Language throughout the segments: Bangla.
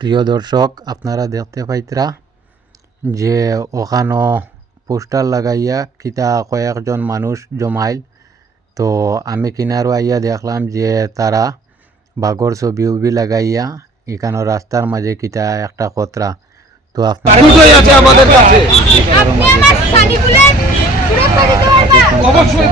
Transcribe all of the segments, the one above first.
প্রিয় দর্শক, আপনারা দেখতে পাইতরা যে ওখানো পোস্টার লাগাইয়া কিতা কয়েকজন মানুষ জমাইল। তো আমি কিনারও আইয়া দেখলাম যে তারা বাঘর ছবি উবি লাগাইয়া এখানো রাস্তার মাঝে কিতা একটা খতরা। তো আপনারা আমাদের কাছে অবশ্যই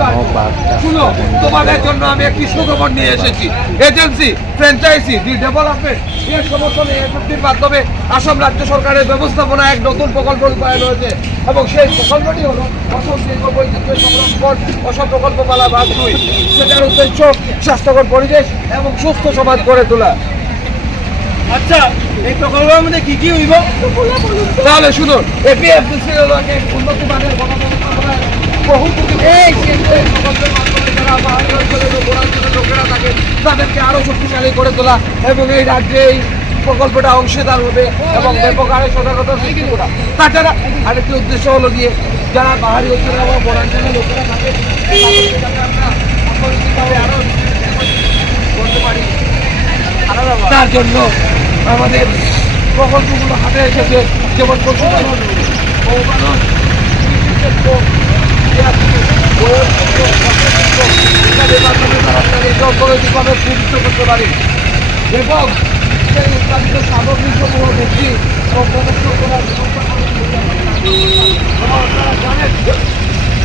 শুনো, তোমাদের জন্য আমি একটি সুখবর নিয়ে এসেছি। এজেন্সি ফ্র্যাঞ্চাইজি দি ডেভেলপমেন্ট এর সমর্থনে এফএফটির মাধ্যমে আসাম রাজ্য সরকারের ব্যবস্থাপনা এক নতুন প্রকল্প রূপায়ণ হয়েছে এবং সেই প্রকল্পটি হলো অসম শিল্প বৈচিত্র্য সংরক্ষণ অসম প্রকল্পমালা ভাগ 2। সেটার উদ্দেশ্য স্বাস্থ্যকর পরিবেশ এবং সুস্থ সমাজ গড়ে তোলা। আচ্ছা, এই প্রকল্পের মধ্যে কি কি হইব তাহলে শুনুন। এপিএফডিসি হলো এক উন্নত মানের গণব্যবস্থা লোকেরা থাকে তাদেরকে আরো শক্তিশালী করে তোলা এবং এই রাজ্যে এই প্রকল্পটা অংশীদার হবে এবং ব্যাপক আরো সজাগতা সৃষ্টি করা। তাছাড়া আরেকটি উদ্দেশ্য হলো গিয়ে যারা পাহাড়ি অঞ্চলে এবং বনাঞ্চলের লোকেরা থাকে আমরা অর্থনৈতিকভাবে আরো করতে পারি। তার জন্য আমাদের প্রকল্পগুলো হাতে এসেছে, যেমন পশুপালন, গৌপালন, অর্থনৈতিকভাবে প্রযুক্ত করতে পারি এবং সেই উৎপাদিত সামগ্রী সমূহ বিক্রি ও প্রদর্শন করার আপনারা জানেন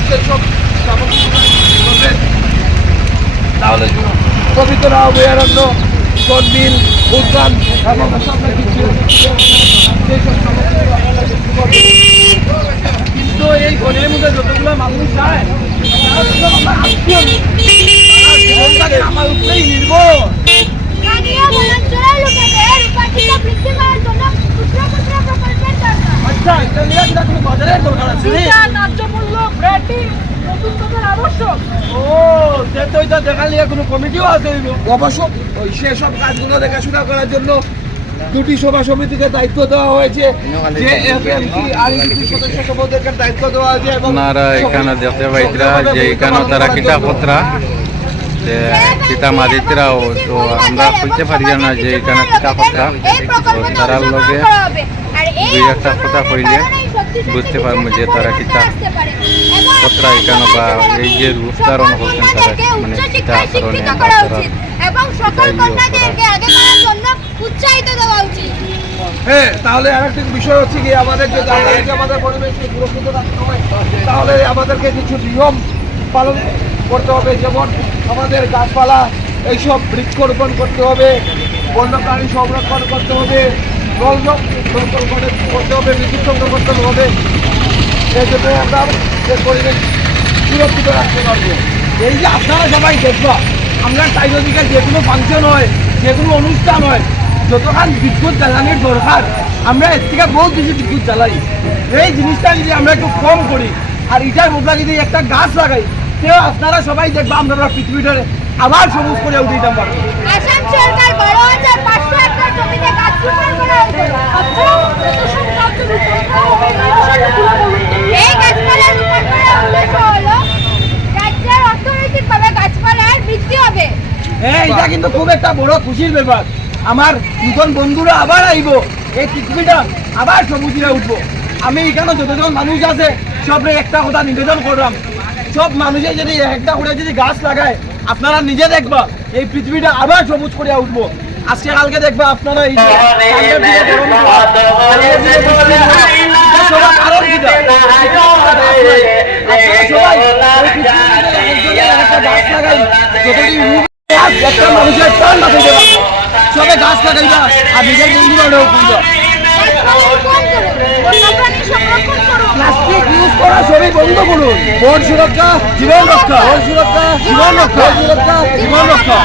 সেসব সামগ্রী করবেন। তাহলে পবিত্র অভয়ারণ্য, সন্মিল উদ্যান এবং সেইসব সামগ্রী কিন্তু এই গণের মধ্যে যতগুলো মানুষ যায় আমার উপরেই নির্ভর। আচ্ছা, এটা নিয়ে কোনো বাজারের দরকার আছে? ও তো এটা দেখা নিয়ে কোনো কমিটিও আছে? অবশ্য ওই সেসব কাজগুলো দেখাশোনা করার জন্য দুটি সভা সমিতিকে দায়িত্ব দেওয়া হয়েছে, যে এফএমসি আর সদস্য সভাপতিকে দায়িত্ব দেওয়া হয়েছে। আপনারা এখানে দেখতে পাইতরা যে এখানে তারা কিতা খতরা কিতা মাদিতরাও। তো আমরা বুঝতে পারি না যে এখানে কিতা খতরা। তো তারার লগে দুই একটা কথা কইলে বুঝতে পারবো যে তারা কিতা খতরা এখানে বা এই যে রূপ ধারণ করছেন তারা মানে কিতা কারণে এবং সকল কন্যাদেরকে আগে করার জন্য উৎসাহিত দেওয়া উচিত। হ্যাঁ, তাহলে আরেকটি বিষয় হচ্ছে কি আমাদের যে আমাদের পরিবেশকে সুরক্ষিত রাখতে হবে, তাহলে আমাদেরকে কিছু নিয়ম পালন করতে হবে। যেমন আমাদের গাছপালা এইসব বৃক্ষরোপণ করতে হবে, বন্যপ্রাণী সংরক্ষণ করতে হবে, জলজম করতে হবে, বিদ্যুৎ সংরক্ষণ করতে হবে। এই জন্য আমরা পরিবেশ সুরক্ষিত রাখতে পারবো। এই যে আপনারা সবাই দেখবা, আমরা চারিদিকে যে কোনো ফাংশন হয়, যে কোনো অনুষ্ঠান হয়, যতক্ষণ বিদ্যুৎ জ্বালানির দরকার আমরা এর থেকে বহুত বেশি বিদ্যুৎ জ্বালাই। এই জিনিসটা যদি আমরা একটু কম করি আর এটার বদলা যদি একটা গাছ লাগাই, তেও আপনারা সবাই দেখবা আমরা পৃথিবীটা আবার সবুজ করে উঠে দিতে পারবো। আসাম সরকার 12,500 একর জমিতে গাছ রোপণ করা হয়েছে। এই গাছপালা রোপণ করার উদ্দেশ্য হলো রাজ্যের অর্থনৈতিকভাবে গাছপালার বৃদ্ধি হবে। হ্যাঁ, এটা কিন্তু খুব একটা বড় খুশির ব্যাপার। আমার নতুন বন্ধুরা আবার আইব, এই পৃথিবীটা আবার সবুজে উঠবো। আমি এখানে যতজন মানুষ আছে সবরে একটা কথা নিবেদন করলাম, সব মানুষে যদি একটা করে যদি গাছ লাগায়, আপনারা নিজে দেখবা এই পৃথিবীটা আবার সবুজ করে উঠবো। আজকে কালকে দেখবা আপনারা এই একটা মানুষের টান না পেতে পারবো। সবে গাছ লাগাইবা আর নিজের বন্ধুরাও করবা। প্লাস্টিক ইউজ করা সবই বন্ধ করুন। বন সুরক্ষা জীবন রক্ষা, বন সুরক্ষা জীবন রক্ষা, বন সুরক্ষা জীবন রক্ষা।